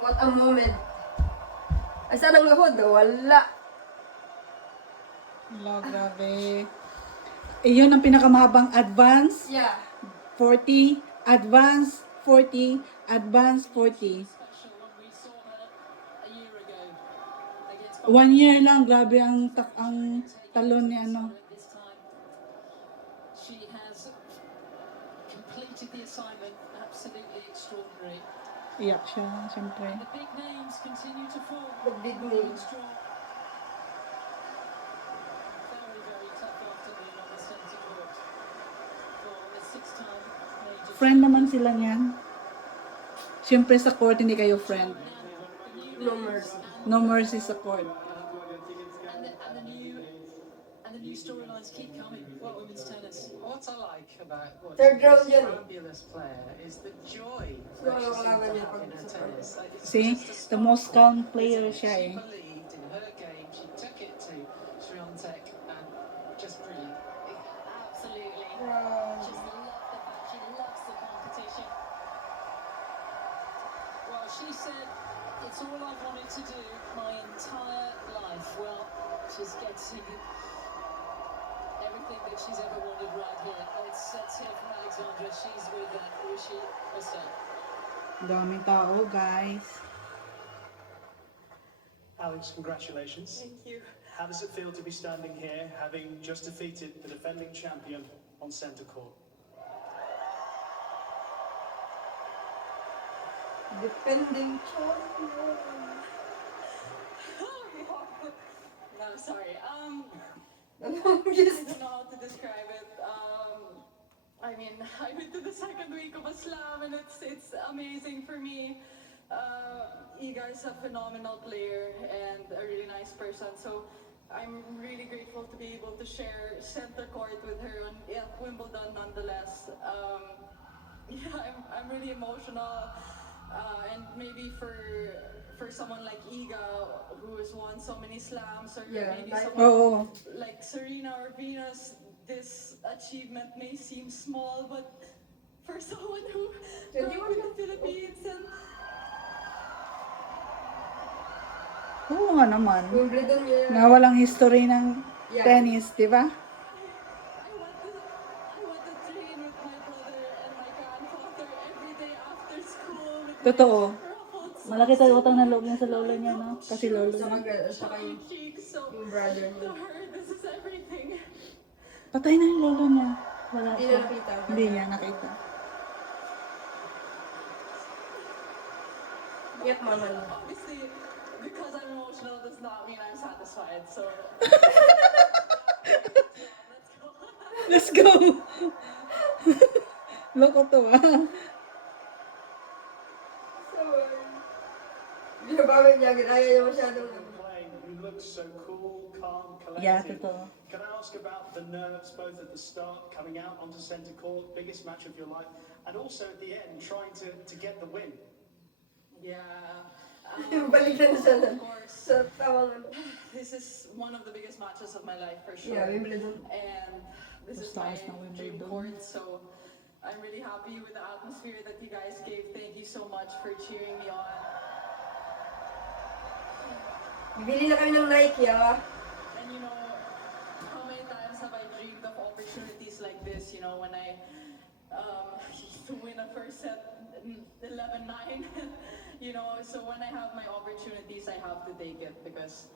What a moment. Asa nang lahod? Wala. Hello, grabe. Iyon ang pinakamahabang advance. Yeah. 40, advance 40, advance 40. 1 year lang, grabe ang talon ni ano. She has completed the assignment absolutely extraordinary. Iyak siya, siyempre. The big names continue to fall. The big name. Very, very tough afternoon on the centre court for the six-time major. Friend naman sila niyan. Siyempre sa court, hindi kayo friend. No mercy. No mercy sa court. And the new storylines keep coming for women's tennis. What I like about Third watching round this yan eh. fabulous player is the joy So, that she wala seems to niya have pag in her sa tennis. Like, it's See, just the most calm player She siya eh. believed in her game. She took it to Swiatek and just brilliant. Absolutely. Wow. Just love the fact she loves the competition. Well, she said, it's all I've wanted to do my entire life. Well, she's getting everything that she's ever wanted right here. Let's hear from Alexandra. She's with Rishi herself. Daming tao, guys. Alex, congratulations. Thank you. How does it feel to be standing here, having just defeated the defending champion on centre court? Defending champion. No, sorry. I Just don't know how to describe it. I mean, I'm into the second week of a slam, and it's amazing for me. Iga is a phenomenal player and a really nice person, so I'm really grateful to be able to share center court with her at Wimbledon nonetheless. Yeah, I'm really emotional, and maybe for someone like Iga, who has won so many slams, or Yeah, maybe like- someone Oo. like Serena or Venus, this achievement may seem small, but for someone who grew up in the Philippines and Oo nga naman. Wimbledon niya. Na walang history ng Yeah. tennis, di ba? I want to train with my brother and my grandfather every day after school with Totoo. my ruffled Malaki tayo utang na loob niya sa lola niya, no? Kasi lolo Saka, niya. saka yung cheeks. So brother to niya. her, this is everything. Patay na yung lolo niya. Wala Hindi siya. na nakita. Hindi niya nakita. Yet maman. Obviously, because I'm emotional does not mean I'm satisfied. So let's go. Let's go! Loko to ah. So, binabawi niya. Ginaya niya masyadong. Playing, you look so cool, calm, collected. Yeah, totoo. Can I ask about the nerves both at the start, coming out onto centre court, biggest match of your life, and also at the end, trying to get the win? Yeah. Balik na siya na. Of course. Sa tawang ano. This is one of the biggest matches of my life for sure. Yeah, Wimbledon. And this The is my stars ng dream Wimbledon. court, so I'm really happy with the atmosphere that you guys gave. Thank you so much for cheering me on. Bibili na kami ng Nike, ah. And you know, how many times have I dreamed of opportunities like this, you know, when I to win a first set 11-9, you know, so when I have my opportunities, I have to take it because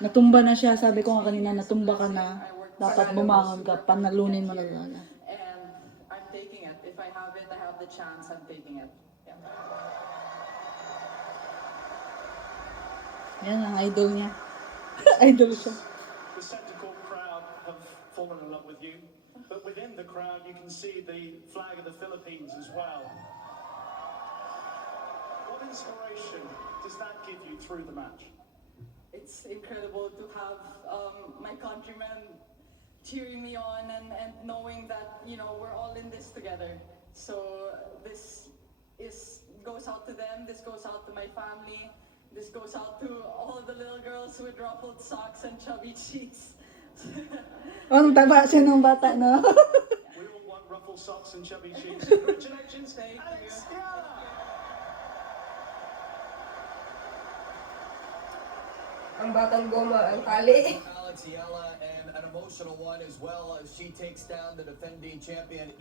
Natumba na siya. Sabi ko nga kanina, natumba ka na. Dapat bumangon ka. Panalunin mo na talaga. and I'm taking it. If I have it, I have the chance, I'm taking it. Yeah. Yan ang idol niya. Idol siya. The centre court crowd have fallen in love with you, but within the crowd you can see the flag of the Philippines as well. What inspiration does that give you through the match? It's incredible to have my countrymen cheering me on and knowing that, you know, we're all in this together. So this goes out to them, this goes out to my family, this goes out to all the little girls with ruffled socks and chubby cheeks. Oh, ang taba siya ng bata, no? We all want ruffle socks and chubby cheeks. Congratulations, Alex Fiala! Ang batang goma, ang tali. Alex Yella, and an emotional one as well as she takes down the defending champion.